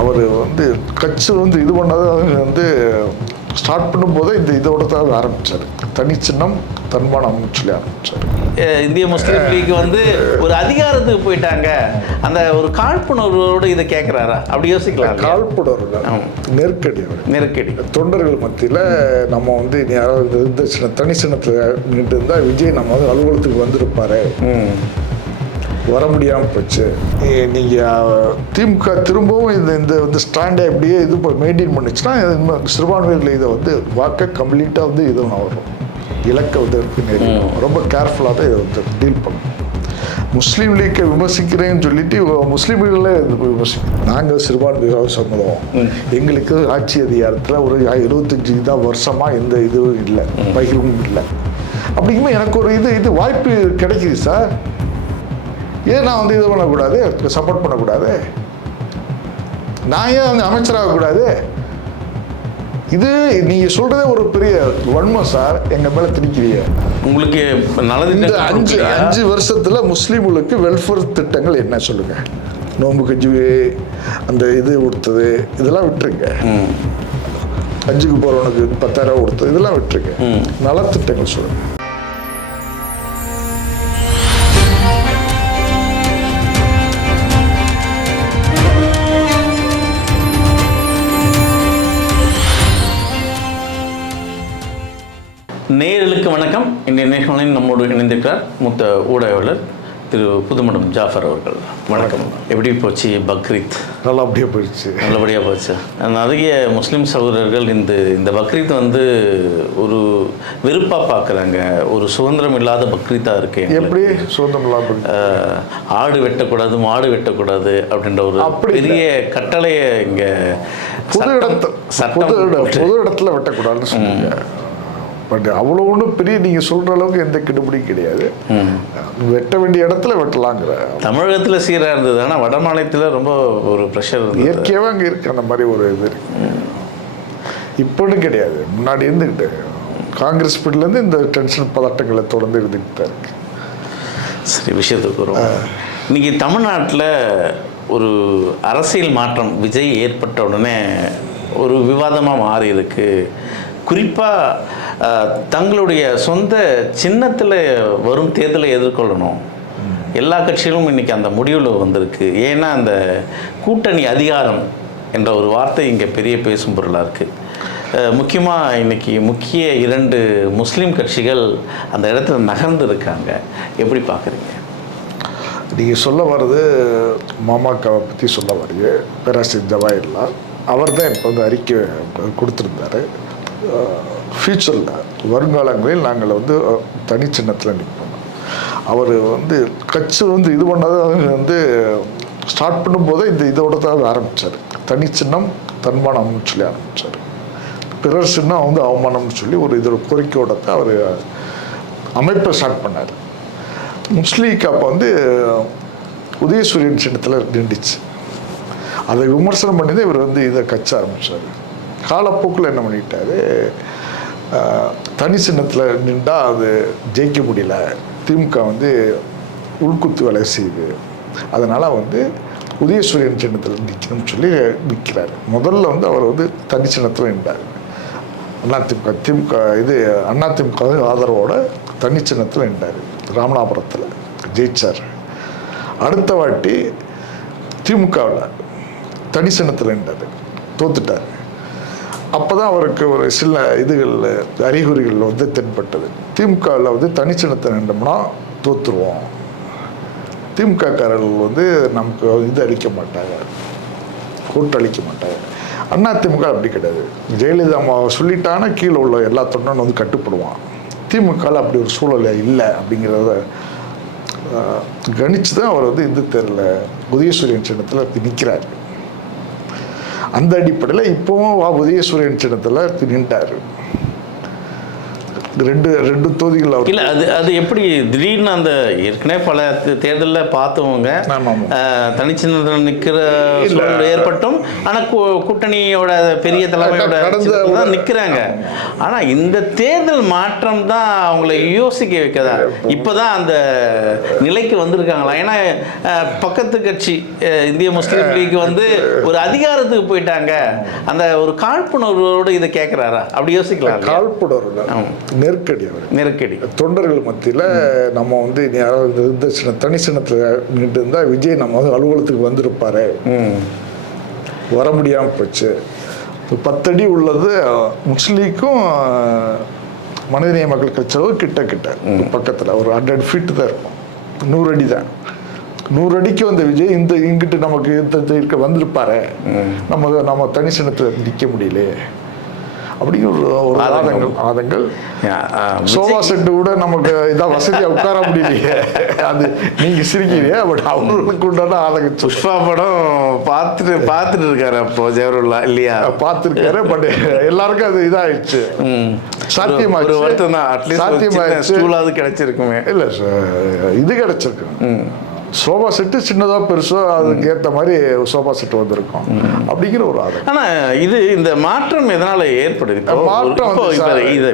அவர் வந்து கட்சி வந்து இது பண்ணாத வந்து ஸ்டார்ட் பண்ணும்போதே இதோட தான் ஆரம்பித்தார். தனிச்சின்னம் தன்மானம்னு சொல்லி ஆரம்பித்தார். இந்திய முஸ்லீம் லீக் வந்து ஒரு அதிகாரத்துக்கு போயிட்டாங்க, அந்த ஒரு காழ்ப்புணர்வோடு இதை கேட்குறாரா? அப்படி யோசிக்கலாம். காழ்ப்புணர்வு நெருக்கடி தொண்டர்கள் மத்தியில் நம்ம வந்து யாராவது இந்த தனி சின்னத்தில் நின்று இருந்தால் விஜய் நம்ம வந்து அலுவலகத்துக்கு வந்திருப்பாரு, வர முடியாமல் போச்சு. நீங்கள் திமுக திரும்பவும் இந்த வந்து ஸ்டாண்டை அப்படியே இது மெயின்டைன் பண்ணிச்சுன்னா சிறுபான்மையில் இதை வந்து வாக்கை கம்ப்ளீட்டாக வந்து இது வரும், இலக்கை வந்து ரொம்ப கேர்ஃபுல்லாக தான் இதை வந்து டீல் பண்ணணும். முஸ்லீம் லீக்கை விமர்சிக்கிறேன்னு சொல்லிட்டு முஸ்லீம்களே விமர்சிக்கிறோம். நாங்கள் சிறுபான்மை சம்மதம், எங்களுக்கு ஆட்சி அதிகாரத்தில் ஒரு 25 தான் வருஷமாக எந்த இதுவும் இல்லை, பகிர்வும் இல்லை. அப்படிங்கும்போது எனக்கு ஒரு இது வாய்ப்பு கிடைக்குது சார். ஏன் நான் வந்து இது பண்ணக்கூடாது, சப்போர்ட் பண்ணக்கூடாது? நான் ஏன் வந்து அமைச்சராகக்கூடாது? இது நீங்கள் சொல்கிறதே ஒரு பெரிய வன்மை சார், எங்கள் மேலே திணிக்கிறீங்க. உங்களுக்கு இந்த 5 வருஷத்தில் முஸ்லீம்களுக்கு வெல்ஃபேர் திட்டங்கள் என்ன சொல்லுங்கள்? நோம்பு கஞ்சி, அந்த இது கொடுத்தது, இதெல்லாம் விட்டுருங்க. ஹஜ்ஜுக்கு போகிறவனுக்கு 10,000 கொடுத்தது, இதெல்லாம் விட்டுருங்க. நலத்திட்டங்கள் சொல்லுங்கள். நேயர்களுக்கு வணக்கம். இன்றைய நேர்காணலில் நம்மோடு இணைந்திருக்கிறார் மூத்த ஊடகவாளர் திரு புதுமடம் ஜாஃபர் அவர்கள். வணக்கம். எப்படி போச்சு பக்ரீத்? நல்லபடியாக போயிடுச்சு. நல்லபடியாக போச்சு. நிறைய முஸ்லீம் சகோதரர்கள் இந்த பக்ரீத் வந்து ஒரு வெறுப்பாக பார்க்குறாங்க, ஒரு சுதந்திரம் இல்லாத பக்ரீத்தாக இருக்கு. எப்படி சுதந்திரம் இல்லாத? ஆடு வெட்டக்கூடாது, மாடு வெட்டக்கூடாது அப்படின்ற ஒரு பெரிய கட்டளையை இங்கே பொது இடத்துல வெட்டக்கூடாதுன்னு சொன்னீங்க. பட் அவ்வளோ ஒன்றும் பெரிய நீங்கள் சொல்கிற அளவுக்கு எந்த கெடுபிடியும் கிடையாது. வெட்ட வேண்டிய இடத்துல வெட்டலாங்கிற. தமிழகத்தில் சீராக இருந்தது, ஆனால் வட மாநிலத்தில் ரொம்ப ஒரு ப்ரெஷர் இயற்கையாகவே அங்கே இருக்குது. அந்த மாதிரி ஒரு இது இருக்கு. இப்போன்னு கிடையாது, முன்னாடி இருந்துக்கிட்டு காங்கிரஸ் பீரியட்லேருந்து இந்த டென்ஷன் பதட்டங்களை தொடர்ந்து இருந்துக்கிட்டு தான் இருக்கு. சரி, விஷயத்துக்கு வரும். இன்றைக்கி தமிழ்நாட்டில் ஒரு அரசியல் மாற்றம் விஜய் ஏற்பட்ட உடனே ஒரு விவாதமாக மாறி இருக்கு. குறிப்பாக தங்களுடைய சொந்த சின்னத்தில் வரும் தேர்தலை எதிர்கொள்ளணும். எல்லா கட்சிகளும் இன்றைக்கி அந்த முடிவில் வந்திருக்கு. ஏன்னா அந்த கூட்டணி அதிகாரம் என்ற ஒரு வார்த்தை இங்கே பெரிய பேசும் பொருளாக இருக்குது. முக்கியமாக இன்றைக்கி முக்கிய 2 முஸ்லீம் கட்சிகள் அந்த இடத்துல நகர்ந்து இருக்காங்க. எப்படி பார்க்குறீங்க? நீங்கள் சொல்ல வர்றது மாமாக்காவை பற்றி சொல்ல வரீங்க. பேராசிரியர் ஜவாஹிர்லா அவர் தான் இப்போ வந்து அறிக்கை கொடுத்துருந்தாரு. ஃப்யூச்சரில் வருங்காலங்களில் நாங்கள் வந்து தனி சின்னத்தில் நிற்போம். அவர் வந்து கட்சி வந்து இது பண்ணாத வந்து ஸ்டார்ட் பண்ணும்போதே இதோட தான் ஆரம்பித்தார். தனி சின்னம் தன்மானம்னு சொல்லி ஆரம்பித்தார். பிறர் சின்னம் வந்து அவமானம்னு சொல்லி ஒரு இதோட கோரிக்கையோட தான் அவர் அமைப்பை ஸ்டார்ட் பண்ணார். முஸ்லீம் அப்போ வந்து உதயசூரியன் சின்னத்தில் நின்றுச்சு. அதை விமர்சனம் பண்ணி தான் இவர் வந்து இதை கட்சி ஆரம்பித்தார். காலப்போக்கில் என்ன பண்ணிட்டாரு, தனி சின்னத்தில் நின்றா அது ஜெயிக்க முடியல, திமுக வந்து உள்குத்து வேலை செய்யுது, அதனால் வந்து உதயசூரியன் சின்னத்தில் நிற்கணும்னு சொல்லி நிற்கிறார். முதல்ல வந்து அவர் வந்து தனி சின்னத்தில் நின்றார். திமுக ஆதரவோட தனி சின்னத்தில் நின்றார். ராமநாதபுரத்தில் ஜெயிச்சார். அடுத்த வாட்டி திமுகவில் தனி சின்னத்தில் நின்றார், தோத்துட்டார். அப்போ தான் அவருக்கு ஒரு சில அறிகுறிகள் வந்து தென்பட்டது. திமுகவில் வந்து தனிச்சின்னத்தை நின்றோம்னா தோற்றுருவோம், திமுககாரர்கள் வந்து நமக்கு இது அளிக்க மாட்டாங்க, கூட்டு அளிக்க மாட்டாங்க. அதிமுக அப்படி கிடையாது. ஜெயலலிதா சொல்லிட்டானா கீழே உள்ள எல்லா தொண்டனும் வந்து கட்டுப்படுவான். திமுகவில் அப்படி ஒரு சூழலை இல்லை அப்படிங்கிறத கணிச்சு தான் அவர் வந்து இந்த தேர்தலில் உதயசூரியன் சின்னத்தில் நிற்கிறார். அந்த அடிப்படையில் இப்போவும் உதயசூரியன் சின்னத்தில் நின்றார். ரெண்டு தொகுதிகள் அவர் இல்லை அது எப்படி திடீர்னு அந்த ஏற்கனவே பல தேர்தலில் பார்த்தவங்க தனிச்சின்னத்தில் நிற்கிற சூழல் ஏற்பட்டும், ஆனால் கூட்டணியோட பெரிய தலைமையோட நிற்கிறாங்க. ஆனால் இந்த தேர்தல் மாற்றம் தான் அவங்கள யோசிக்க வைக்கதா, இப்போதான் அந்த நிலைக்கு வந்திருக்காங்களா? ஏன்னா பக்கத்து கட்சி இந்திய முஸ்லீம் லீக் வந்து ஒரு அதிகாரத்துக்கு போயிட்டாங்க, அந்த ஒரு காழ்ப்புணர்வோடு இதை கேட்குறாரா? அப்படி யோசிக்கலாம். காழ்ப்புணர்வு நெருக்கடி தொண்டர்கள் மத்தியில் நம்ம வந்து யாராவது இந்த தனி சின்னத்தில் நின்று இருந்தால் விஜய் நம்ம வந்து அலுவலகத்துக்கு வந்திருப்பாரு, வர முடியாமல் போச்சு. 10 அடி உள்ளது முஸ்லீக்கும் மனிதநேய மக்கள் கட்சியும் கிட்ட பக்கத்தில் ஒரு 100 ஃபீட் தான் இருக்கும், 100 அடி தான். 100 அடிக்கு வந்த விஜய் இங்கிட்டு நமக்கு இருக்க வந்திருப்பாரு, நம்ம தனி சின்னத்தில் நிற்க முடியலையே அப்படிங்கிற ஒரு ஆதங்கள். சோஃபா செட்டு கூட நமக்கு இதான் வசதியாக உட்கார முடியலையே, அது நீங்கள் சிரிக்கிறீங்க. பட் அவங்களுக்கு உண்டான ஆதங்கம். புஷ்பா படம் பார்த்துட்டு இருக்காரு அப்போ ஜெயருல்லா இல்லையா? பார்த்துருக்காரு. பட் எல்லாருக்கும் அது இதாகிடுச்சு, சாத்தியமாகிடுச்சு. கிடைச்சிருக்குமே? இல்லை சார், இது கிடைச்சிருக்கு. சோஃபா செட்டு சின்னதாக பெருசோ அதுக்கு ஏற்ற மாதிரி சோஃபா செட்டு வந்திருக்கும் அப்படிங்கிற ஒரு ஆதங்கம். ஆனால் இந்த மாற்றம் எதனால் ஏற்படுது?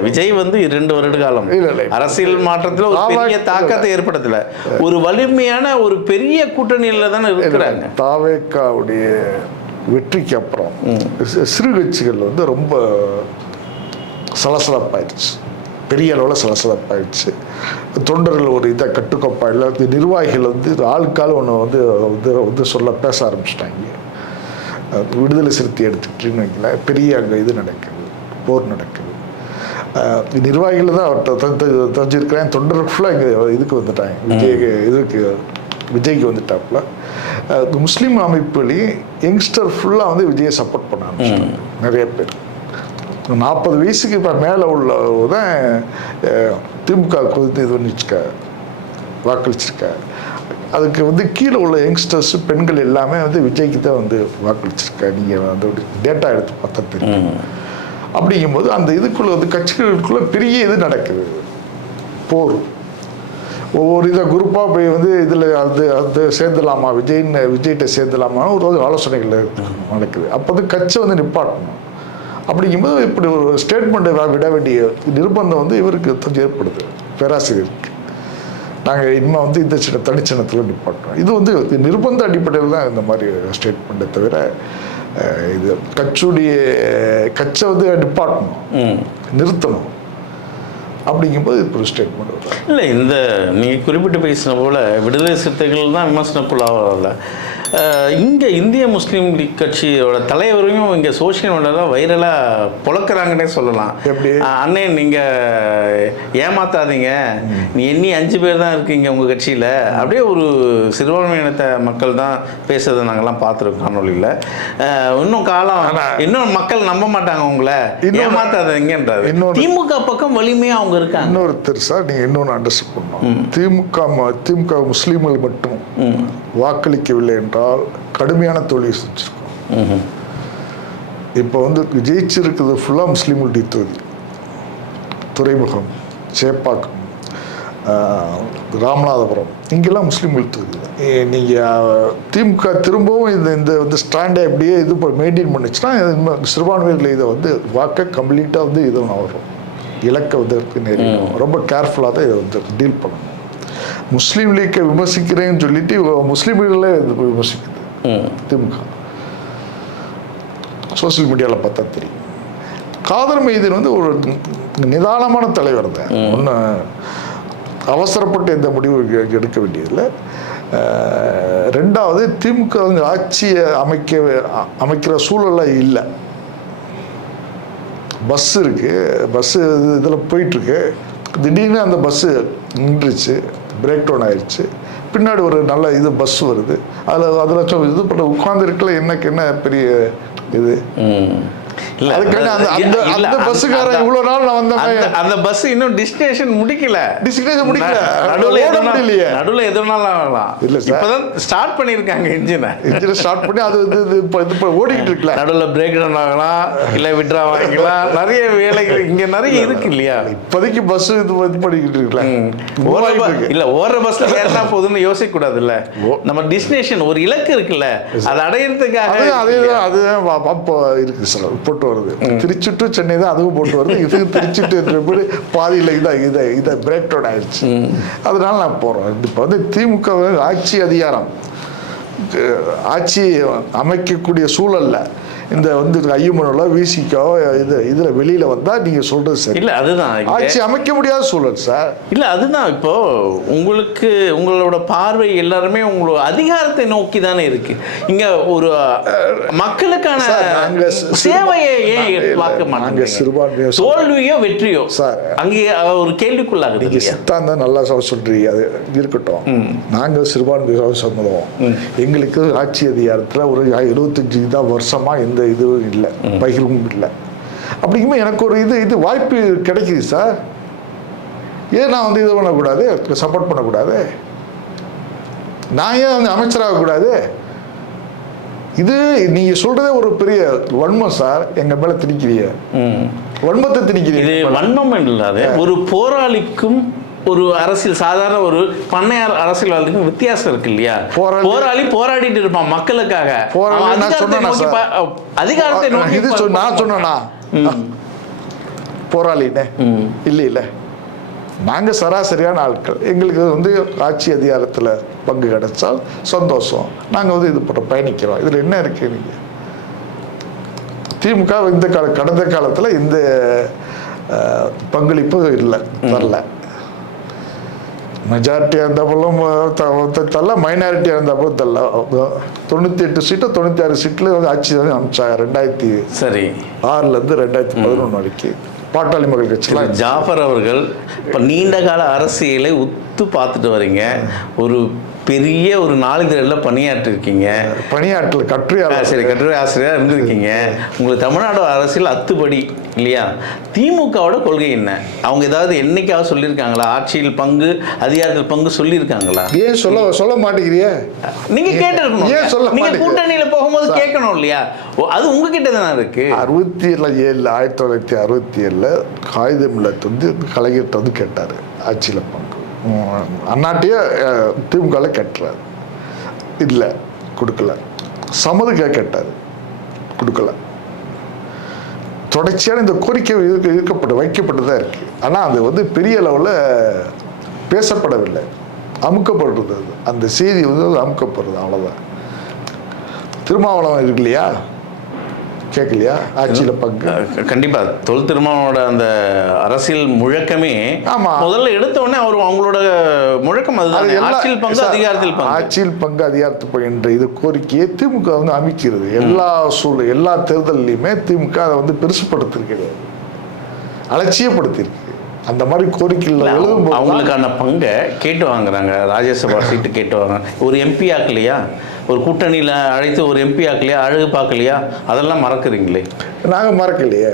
விஜய் வந்து 2 வருட காலம் அரசியல் மாற்றத்தில் ஒரு பெரிய தாக்கத்தை ஏற்படுத்தல, ஒரு வலிமையான ஒரு பெரிய கூட்டணியில் தானே இருக்கிறாங்க. தாவேக்காவுடைய வெற்றிக்கு அப்புறம் சிறு கட்சிகள் வந்து ரொம்ப சலசலப்பாயிடுச்சு, பெரிய அளவில் சலசலப்பாயிடுச்சு. தொண்டர்கள் ஒரு இதை கட்டுக்கோப்பா இல்லை, நிர்வாகிகள் வந்து ஆளுக்கால் ஒன்று வந்து சொல்ல பேச ஆரம்பிச்சிட்டாங்க. விடுதலை சிறுத்தை எடுத்துக்கிட்டீங்கன்னு வைங்களேன், பெரிய அங்கே இது நடக்குது, போர் நடக்குது. நிர்வாகிகள் தான் அவர்கிட்ட தெரிஞ்சிருக்கிறேன். தொண்டர்கள் ஃபுல்லாக இங்கே இதுக்கு வந்துட்டாங்க, விஜய்க்கு வந்துட்டாப்புல. முஸ்லீம் அமைப்புலேயும் யங்ஸ்டர் ஃபுல்லாக வந்து விஜயை சப்போர்ட் பண்ண ஆரம்பிச்சாங்க நிறைய பேர். 40 வயசுக்கு இப்போ மேலே உள்ள தான் திமுக இது பண்ணிச்சுக்க வாக்களிச்சிருக்க. அதுக்கு வந்து கீழே உள்ள யங்ஸ்டர்ஸ் பெண்கள் எல்லாமே வந்து விஜய்க்கு தான் வந்து வாக்களிச்சிருக்க. நீங்கள் வந்து டேட்டா எடுத்து பார்த்தா தெரியும். அப்படிங்கும்போது அந்த இதுக்குள்ளே வந்து கட்சிகளுக்குள்ளே பெரிய இது நடக்குது, போர். ஒவ்வொரு இதை குரூப்பாக போய் வந்து இதில் அது சேர்ந்துடலாமா, விஜய்கிட்ட சேர்ந்துடலாமான்னு ஒரு ஆலோசனைகள் நடக்குது. அப்போ வந்து கட்சி வந்து நிப்பாட்டணும். அப்படிங்கும்போது இப்படி ஒரு ஸ்டேட்மெண்ட்டை விட வேண்டிய நிர்பந்தம் வந்து இவருக்கு கொஞ்சம் ஏற்படுது, பேராசிரியருக்கு. நாங்கள் இனிமேல் வந்து இந்த தனிச்சின்னத்தில் நிப்பாட்டோம். இது வந்து நிர்பந்த அடிப்படையில் தான் இந்த மாதிரி ஸ்டேட்மெண்ட்டை தவிர இது கட்சை வந்து நிப்பாட்டணும், நிறுத்தணும் அப்படிங்கும்போது இப்போ ஒரு ஸ்டேட்மெண்ட் வரும். இல்லை, நீங்கள் குறிப்பிட்டு பேசின போல் விடுதலை சிறுத்தைகள் தான் விமர்சனக்குள்ளாகல. இங்கே இந்திய முஸ்லீம் லீக் கட்சியோட தலைவரையும் இங்கே சோஷியல் மீடியாவில் வைரலாக புழக்கிறாங்கன்னே சொல்லலாம். எப்படி? அண்ணே நீங்கள் ஏமாத்தாதீங்க, நீ எண்ணி 5 பேர் தான் இருக்கீங்க உங்கள் கட்சியில், அப்படியே ஒரு சிறுபான்மையினத்த மக்கள் தான் பேசுறதை நாங்கள்லாம் பார்த்துருக்கோம் காணொலியில். இன்னும் மக்கள் நம்ப மாட்டாங்க உங்களை, ஏமாத்தாதீங்கன்றாரு. திமுக பக்கம் வலிமையாக அவங்க இருக்காங்க. இன்னொருத்தர் சார், நீங்கள் இன்னொன்று அண்டர்ஸ்டாண்ட் பண்ணணும். திமுக முஸ்லீம்கள் மட்டும் வாக்களிக்கவில்லை என்றால் கடுமையான தோல்வி செஞ்சிருக்கோம். இப்போ வந்து ஜெயிச்சிருக்கிறது ஃபுல்லாக முஸ்லீம்களுடைய தொகுதி. துறைமுகம், சேப்பாக்கம், ராமநாதபுரம், இங்கெல்லாம் முஸ்லீம்கள் தொகுதி. நீங்கள் திமுக திரும்பவும் இந்த வந்து ஸ்டாண்டை அப்படியே இது மெயின்டைன் பண்ணிச்சுன்னா சிறுபான்மையில இதை வந்து வாக்க கம்ப்ளீட்டாக வந்து இது வரும், இலக்கை வந்து நேரிடும். ரொம்ப கேர்ஃபுல்லாக தான் இதை வந்து டீல் பண்ணணும். முஸ்லீம் லீக்கை விமர்சிக்கிறேன்னு சொல்லிட்டு முஸ்லீம்களே விமர்சிக்குது திமுக. சோசியல் மீடியாவில் பார்த்தா தெரியும். காதர் மைதீன் வந்து ஒரு நிதானமான தலைவர் தான். ஒன்று அவசரப்பட்டு எந்த முடிவு எடுக்க வேண்டியதில்லை. ரெண்டாவது, திமுக வந்து ஆட்சியை அமைக்கிற சூழலாம் இல்லை. பஸ் இருக்குது, பஸ்ஸு இதில் போயிட்டுருக்கு, திடீர்னு அந்த பஸ்ஸு நின்றுச்சு, பிரேக் டவுன் ஆயிடுச்சு. பின்னாடி ஒரு நல்ல இது பஸ் வருது, அதில் இது பண்ண உட்காந்துருக்கல, என்ன பெரிய இது. இல்ல, அதுக்காக அந்த பஸ்ஸுக்காரன் இவ்வளோ நாள் நான் வந்த அந்த பஸ் இன்னும் டெஸ்டினேஷன் முடிக்கல. டிஸ்கனெக்ஷன் முடிக்கல, நடுவில் ஓட முடியலையே. நடுவில் எதுனாலும் ஆகலாம். இல்ல சார், இப்பதான் ஸ்டார்ட் பண்ணியிருக்காங்க இன்ஜினை ஸ்டார்ட் பண்ணி அது இப்போ ஓடிக்கிட்டு இருக்குல்ல. நடுவில் பிரேக் டவுன் ஆகலாம், இல்லை விட்ரா வாங்கிக்கலாம், நிறைய வேலைகள் இங்கே நிறைய இருக்கு இல்லையா. இப்போதைக்கு பஸ் இது பண்ணிக்கிட்டு இருக்குல்ல. இல்ல ஓடுற பஸ்ல ஏறினா போதுன்னு யோசிக்க கூடாது இல்ல. நம்ம டெஸ்டினேஷன் ஒரு இலக்கு இருக்குல்ல, அதை அடையிறதுக்காக அதுதான் இருக்கு சார் போட்டு வருது. திருச்சி டு சென்னை தான் அதுவும் போட்டு வருது. இது திருச்சி டு பாதியில் இதை பிரேக் டவுன் ஆயிடுச்சு. அதனால நான் போறோம். இப்போ வந்து திமுக ஆட்சி அதிகாரம் ஆட்சி அமைக்கக்கூடிய சூழல்ல இந்த வந்து ஐயமனோல விசிக்கோ இதுல வெளியில வந்தா நீங்க சொல்றது சரி இல்ல. அதுதான் ஆட்சி அமைக்க முடியாத சூழல் சார். இல்ல அதுதான் இப்போ உங்களுக்கு உங்களோட பார்வை எல்லாருமே உங்களோட அதிகாரத்தை நோக்கி தானே இருக்கு. இங்க ஒரு மக்களுக்கான சேவையை ஏன் பார்க்க மாட்டாங்க? சிறுபான்மையோ தோல்வியோ வெற்றியோ சார் அங்கே ஒரு கேள்விக்குள்ளாக நீங்க சித்தாந்தம் நல்லா சொல்றீங்க, அது இருக்கட்டும். நாங்க சிறுபான்மை சமூகம், எங்களுக்கு ஆட்சி அதிகாரத்துல ஒரு 75 வருஷமா இந்த இதுவும் இல்லை, பகிர்வும் இல்லை. அப்படிங்கும்போது எனக்கு ஒரு இது வாய்ப்பு கிடைக்குது சார். ஏன் நான் வந்து இது பண்ணக்கூடாது, சப்போர்ட் பண்ணக்கூடாது? நான் ஏன் வந்து அமைச்சராகக்கூடாது? இது நீங்க சொல்றதே ஒரு பெரிய வன்மம் சார். எங்க மேல திணிக்கிறீங்க, வன்மத்தை திணிக்கிறீங்க. இது வன்மம் இல்லாத ஒரு போராளிக்கும் ஒரு அரசியல் சாதாரண ஒரு பண்ணையார் அரசியல்வாதிக்கும் வித்தியாசம் இருக்கு இல்லையா. போராளி போராடிட்டு இருப்பான் மக்களுக்காக. அதிகாரத்தை நோக்கி இது நான் சொன்னா போராளின்னு இல்ல. நாங்க சராசரியான ஆட்கள். எங்களுக்கு வந்து ஆட்சி அதிகாரத்துல பங்கு கிடைச்சால் சந்தோஷம். நாங்க வந்து இது போட்டு பயணிக்கிறோம். இதுல என்ன இருக்கு? நீங்க திமுக இந்த கடந்த காலத்துல இந்த பங்களிப்பு இல்லை, வரல. மெஜாரிட்டியாக இருந்தப்போலும் தரல, மைனாரிட்டியாக இருந்தப்போலும் தரல. 98 சீட்டு 96 சீட்டில் வந்து ஆட்சி வந்து அமைச்சாங்க 2006 2011 வரைக்கும். பாட்டாளி மக்கள் கட்சியில் ஜாஃபர் அவர்கள் இப்போ நீண்ட கால அரசியலை உத்து பார்த்துட்டு வரீங்க. ஒரு பெரிய ஒரு நாளிதழில் பணியாற்றிருக்கீங்க. பணியாற்றல் கட்டுரை ஆசிரியராக இருந்திருக்கீங்க. உங்களுக்கு தமிழ்நாடு அரசியல் அத்துப்படி இல்லையா. திமுகவோட கொள்கை என்ன? அவங்க ஏதாவது என்னைக்காவது சொல்லியிருக்காங்களா? ஆட்சியில் பங்கு, அதிகாரத்தில் பங்கு சொல்லியிருக்காங்களா? ஏன் சொல்ல மாட்டேங்கிறியா? நீங்க கேட்டிருக்கணும். ஏன் சொல்ல நீங்க கூட்டணியில போகும்போது கேட்கணும் இல்லையா? அது உங்ககிட்ட தானே இருக்கு. 1967 காகிதமில்லத்து வந்து கலைஞர்கிட்ட வந்து கேட்டாரு ஆட்சியில் பங்கு. அண்ணாட்டியே திமுக கேட்டார், இல்லை கொடுக்கல. சமதுக்காக கேட்டார், கொடுக்கல. தொடர்ச்சியான இந்த கோரிக்கை வைக்கப்பட்டுதான் இருக்கு. ஆனால் அது வந்து பெரிய அளவில் பேசப்படவில்லை, அமுக்கப்படுறது. அந்த செய்தி வந்து அமுக்கப்படுறது, அவ்வளோதான். திருமாவளவன் இருக்கு இல்லையா, கேட்கலையா ஆட்சியில பங்கு? கண்டிப்பா தொல் திருமாவளவனோட அந்த அரசியல் முழக்கமே முதல்ல எடுத்த உடனே அவங்களோட முழக்கம் அதுதான், ஆட்சியில் பங்கு அதிகாரத்தில் பங்கு. ஆட்சியில் பங்கு அதிகாரத்தில் பங்கு என்ற இது கோரிக்கையை திமுக வந்து அமைக்கிறது. எல்லா தேர்தலையுமே திமுக அதை வந்து பெருசுப்படுத்திருக்கிறது, அலட்சியப்படுத்தியிருக்கு. அந்த மாதிரி கோரிக்கைகள் எழுதும்போது அவங்களுக்கான பங்கை கேட்டு வாங்குறாங்க. ராஜ்யசபா சீட்டு கேட்டு வாங்க. ஒரு எம்பி ஆக்கலையா, ஒரு கூட்டணியில் அழைத்து ஒரு எம்பி ஆக்கலையா, அழகு பார்க்கலையா, அதெல்லாம் மறக்குறீங்களே. நாங்கள் மறக்கலையே.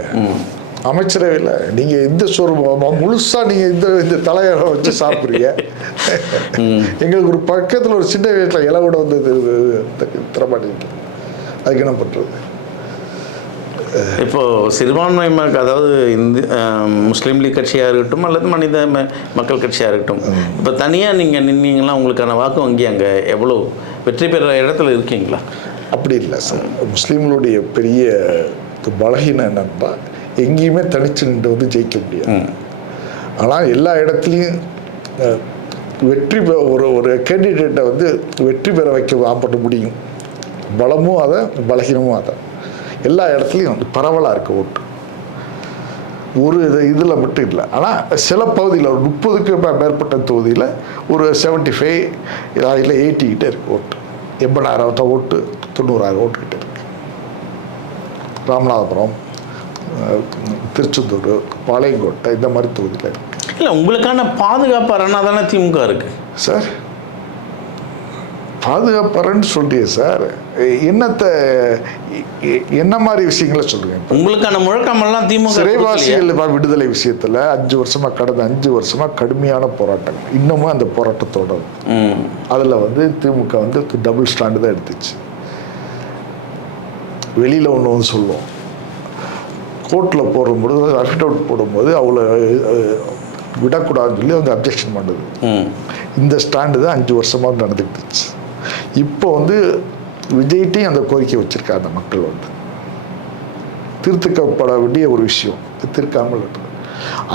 அமைச்சரவையில் நீங்கள் இந்த முழுசாக நீங்கள் இந்த தலையை வச்சு சாப்பிட்றீங்க. எங்களுக்கு ஒரு பக்கத்தில் ஒரு சின்ன வீட்டில் இலவோட வந்து தரமாட்டீங்க. அதுக்கு என்ன பண்ணுறது? இப்போது சிறுபான்மை அதாவது முஸ்லீம் லீக் கட்சியாக இருக்கட்டும் அல்லது மனித மக்கள் கட்சியாக இருக்கட்டும், இப்போ தனியாக நீங்கள் நின்னீங்கன்னா உங்களுக்கான வாக்கு வங்கி அங்கே எவ்வளோ வெற்றி பெற இடத்துல இருக்கீங்களா? அப்படி இல்லை சார். முஸ்லீம்களுடைய பெரிய பலகீனம் என்னன்னா, எங்கேயுமே தனிச்சு நின்று வந்து ஜெயிக்க முடியாது. ஆனால் எல்லா இடத்துலையும் ஒரு கேண்டிடேட்டை வந்து வெற்றி பெற வைக்க முடியும். பலமும் அதை, பலகீனமும் அதை. எல்லா இடத்துலையும் வந்து பரவலாக இருக்குது ஓட்டு. ஒரு இதில் மட்டும் இல்லை. ஆனால் சில பகுதியில் ஒரு 30க்கு மேற்பட்ட தொகுதியில் ஒரு 75 இல்லை 80 கிட்டே இருக்குது ஓட்டு. 80,000 ஓட்டு, 90,000 ஓட்டு கிட்டே இருக்குது. ராமநாதபுரம், திருச்செந்தூர், பாளையங்கோட்டை இந்த மாதிரி தொகுதியில் இருக்குது. இல்லை, உங்களுக்கான பாதுகாப்பு அரணா தானே திமுக இருக்குது சார். பாதுகாப்பாரன்னு சொல்றியே சார், என்ன மாதிரி விஷயங்களை சொல்லுங்க. உங்களுக்கான முழக்கமெல்லாம் திமுக சிறைவாசிகள் விடுதலை விஷயத்துல 5 வருஷமா, கடந்த 5 வருஷமா கடுமையான போராட்டங்கள், இன்னமும் அந்த போராட்டத்தோட அதுல திமுக டபுள் ஸ்டாண்டு தான் எடுத்துச்சு. வெளியில ஒன்று சொல்லுவோம், கோர்ட்டில் போடும்போது அஃபிடவுட் போடும்போது அவளை விடக்கூடாதுன்னு சொல்லி அப்ஜெக்ஷன் பண்ணுது. இந்த ஸ்டாண்டு தான் 5 வருஷமாக நடந்துக்கிட்டுச்சு. இப்போ விஜய்கிட்டையும் அந்த கோரிக்கை வச்சிருக்காங்க அந்த மக்கள். திருத்திக்கப்பட வேண்டிய ஒரு விஷயம் திருக்காமல் இருக்கு.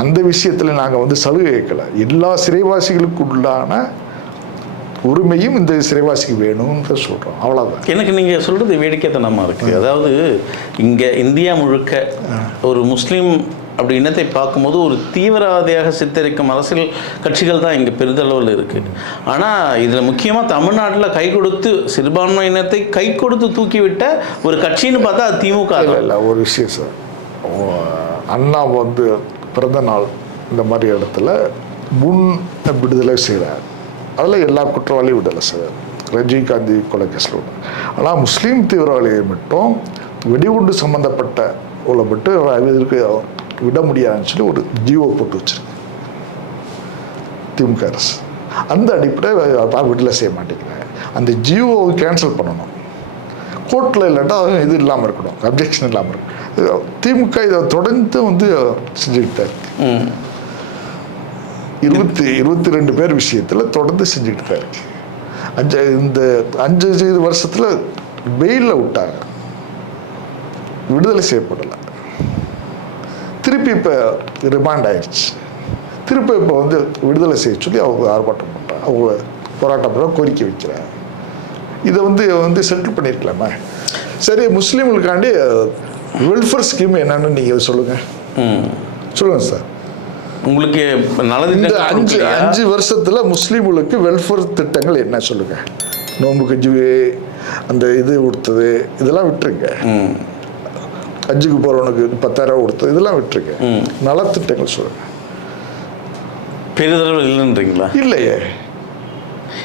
அந்த விஷயத்தில் நாங்கள் சலுகை கேட்கல. எல்லா சிறைவாசிகளுக்கு உள்ளான உரிமையும் இந்த சிறைவாசிக்கு வேணும்னு சொல்கிறோம், அவ்வளோதான். எனக்கு நீங்கள் சொல்கிறது வேடிக்கைத்தனமாக இருக்குது. அதாவது இங்கே இந்தியா முழுக்க ஒரு முஸ்லீம் அப்படி இனத்தை பார்க்கும்போது ஒரு தீவிரவாதியாக சித்தரிக்கும் அரசியல் கட்சிகள் தான் இங்கே பெரிதளவில் இருக்குது. ஆனால் இதில் முக்கியமாக தமிழ்நாட்டில் கை கொடுத்து சிறுபான்மை இனத்தை கை கொடுத்து தூக்கிவிட்ட ஒரு கட்சின்னு பார்த்தா அது திமுக. இல்லை ஒரு விஷயம் சார், அண்ணா பிறந்த நாள் இந்த மாதிரி இடத்துல முன் விடுதலை செய்கிறார். அதில் எல்லா குற்றவாளியும் விடலை சார், ரஜினிகாந்தி கொலை கேஸில். ஆனால் முஸ்லீம் தீவிரவாதியை மட்டும் வெடிகுண்டு சம்மந்தப்பட்ட மட்டும் இதற்கு விட முடியாதுன்னு சொல்லி ஒரு ஜியோ போட்டு வச்சிருக்கு திமுக அரசு. அந்த அடிப்படை விடுதலை செய்ய மாட்டேங்கிறாங்க. அந்த ஜியோவை கேன்சல் பண்ணணும், கோர்ட்டில் இல்லாட்டா இது இல்லாமல் இருக்கணும், அப்ஜெக்ஷன் இல்லாமல் இருக்கணும். திமுக இதை தொடர்ந்து செஞ்சுக்கிட்டு தான் இருக்கு. 22 பேர் விஷயத்தில் தொடர்ந்து செஞ்சுக்கிட்டு தான் இருக்கு. இந்த 5 வருஷத்தில் பெயிலில் விட்டாங்க, விடுதலை செய்யப்படலை. திருப்பி இப்போ ரிமாண்ட் ஆயிடுச்சு. திருப்பி இப்போ விடுதலை செய்ய சொல்லி அவங்க ஆர்ப்பாட்டம் பண்ணுறாங்க, அவங்க போராட்டம் பண்ண கோரிக்கை வைக்கிறாங்க. இதை செட்டில் பண்ணியிருக்கலாமா? சரி, முஸ்லீம்களுக்காண்டி வெல்ஃபேர் ஸ்கீம் என்னன்னு நீங்கள் சொல்லுங்கள். சொல்லுங்கள் சார். உங்களுக்கு இந்த 5 வருஷத்துல முஸ்லீம்களுக்கு வெல்ஃபேர் திட்டங்கள் என்ன சொல்லுங்க. நோன்பு கஞ்சி, அந்த இது கொடுத்தது, இதெல்லாம் விட்டுருங்க. ஹஜ்ஜுக்கு போறவனுக்கு 10,000 கொடுத்தது, இதெல்லாம் விட்டுருங்க. நலத்திட்டங்கள் சொல்லுங்க. பெரிதளவு இல்லைன்றீங்களா? இல்லையே.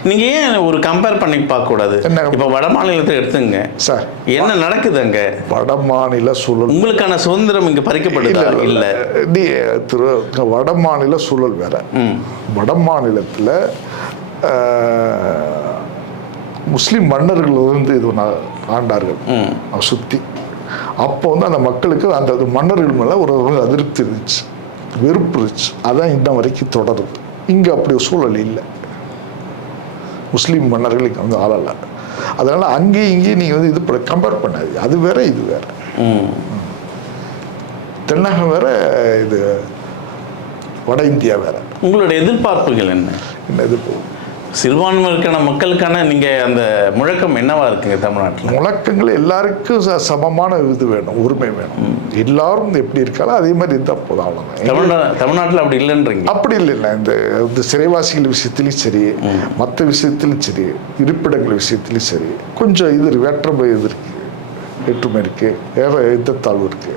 நீங்க ஏன் ஒரு கம்பேர் பண்ணி பார்க்க கூடாது? இப்ப வட மாநிலத்தை எடுத்துங்க சார், என்ன நடக்குதுங்க? வட மாநில சூழல், உங்களுக்கான சுதந்திரம் இங்க பறிக்கப்படுதா? இல்ல, வட மாநில சூழல் வேற. வட மாநிலத்துல முஸ்லிம் மன்னர்கள் இது ஆண்டார்கள் சுத்தி. அப்போ அந்த மக்களுக்கு அந்த மன்னர்கள் மேல ஒரு அதிருப்தி இருந்துச்சு, வெறுப்பு இருந்துச்சு. அதான் இன்ன வரைக்கும் தொடருது. இங்க அப்படி ஒரு சூழல் இல்லை. முஸ்லீம் மன்னர்கள் இங்கே ஆளலை. அதனால அங்கேயும் இங்கேயும் நீங்கள் இது கம்பேர் பண்ணாது. அது வேற, இது வேற. தென்னகம் வேற, இது வட இந்தியா வேற. உங்களுடைய எதிர்பார்ப்புகள் என்ன? எதிர்ப்பு சிறுபான்மையான மக்களுக்கான நீங்க அந்த முழக்கம் என்னவா இருக்குங்க தமிழ்நாட்டில்? முழக்கங்கள் எல்லாருக்கும் சமமான இது வேணும், உரிமை வேணும். எல்லாரும் எப்படி இருக்காலும் அதே மாதிரி இருந்தால் போதும், அவ்வளோதான். தமிழ்நாட்டில் அப்படி இல்லைன்றீங்க? அப்படி இல்லை. இந்த சிறைவாசிகள் விஷயத்திலையும் சரி, மற்ற விஷயத்திலும் சரி, இருப்பிடங்கள் விஷயத்திலையும் சரி, கொஞ்சம் இது வேற்றுமை இது இருக்கு, வேற்றுமை இருக்கு, ஏற்றத்தாழ்வு இருக்கு,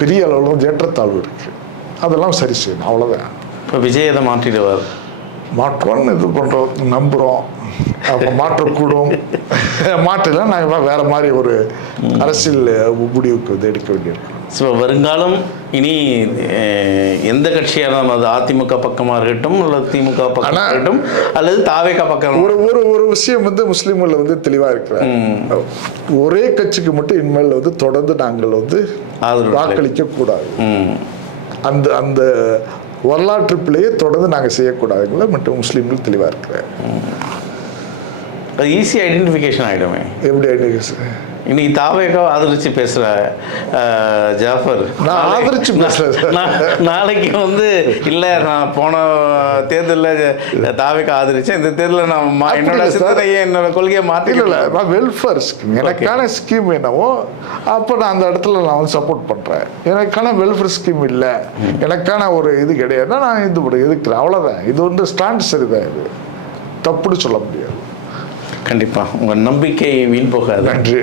பெரிய அளவில் ஏற்றத்தாழ்வு இருக்கு. அதெல்லாம் சரி செய்யணும், அவ்வளோதான். இப்போ விஜய் அதை மாற்றிடுவார், மாற்றோன்னு இது பண்ணுறோம், நம்புகிறோம். அப்போ மாற்றக்கூடும். மாற்றலாம் நாங்கள் வேற மாதிரி ஒரு அரசியல் முடிவுக்கு எடுக்க வேண்டியிருக்கு. ஸோ வருங்காலம் இனி எந்த ஒருங்கிணைந்த கட்சியாக இருந்தாலும், அது அதிமுக பக்கமாக இருக்கட்டும் அல்லது திமுக பக்கமாக இருக்கட்டும் அல்லது தாவேகா பக்கம், ஒரு விஷயம் முஸ்லீம்கள் தெளிவாக இருக்கிறாங்க. ஒரே கட்சிக்கு மட்டும் இனிமேல் தொடர்ந்து நாங்கள் வாக்களிக்க கூடாது. அந்த அந்த வரலாற்று பிள்ளையை தொடர்ந்து நாங்கள் செய்யக்கூடாதுங்களா மட்டும் முஸ்லீம்கள் தெளிவாக இருக்கிறாங்க. அது ஈஸியாக ஐடென்டிஃபிகேஷன் ஆகிடுமே. எப்படி ஐடென்டிஃபிகேஷன்? இன்னைக்கு தாவேகா ஆதரிச்சு பேசுற ஜாஃபர், நான் ஆதரிச்சு பேசுறேன். நாளைக்கு இல்ல நான் போன தேர்தலில் தாவேகா ஆதரிச்சேன், இந்த தேர்தலில் நான் என்னோட சிந்தனையை என்னோட கொள்கையை மாற்றிக்கல. நான் வெல்ஃபேர் ஸ்கீம், எனக்கான ஸ்கீம் என்னவோ அப்போ நான் அந்த இடத்துல நான் சப்போர்ட் பண்றேன். எனக்கான வெல்ஃபேர் ஸ்கீம் இல்லை, எனக்கான ஒரு இது கிடையாதுன்னா நான் இது எதுக்குறேன், அவ்வளோதான். இது ஸ்டாண்ட் சரிதான், இது தப்புன்னு சொல்ல முடியாது. கண்டிப்பாக உங்கள் நம்பிக்கை வீண் போகாது. நன்றி.